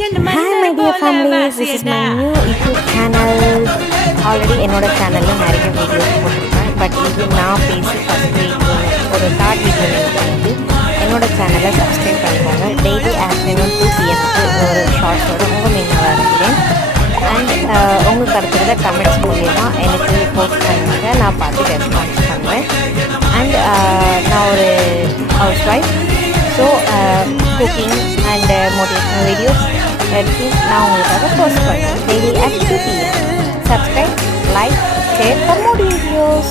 Hi my dear families, this is my new YouTube channel. Already என்னோட சேனலில் நிறைய videos போட்டிருக்கேன். பட் இது நான் பேசி ஃபஸ்ட் வீடியோ ஒரு தேர்ட் வீடியோ வந்து என்னோட சேனலை சப்ஸ்கிரைப் பண்ணிக்கோங்க. டெய்லி ஆஃப்டர்நூன் 2 PM ஒரு ஷார்ட்ஸோட உங்கள் மீனாக இருக்கிறேன். அண்ட் உங்கள் கருத்துக்களை கமெண்ட்ஸ் மூலிமா எனக்கு போஸ்ட் பண்ணுங்க, நான் பார்த்து ரெஸ்பான்ஸ் பண்ணுவேன். அண்ட் நான் ஒரு house wife, so cooking and motivational videos everything நான் உங்களுக்காக போஸ்ட் பண்ணுவேன். Daily at 2 PM. Subscribe, like, share for more videos.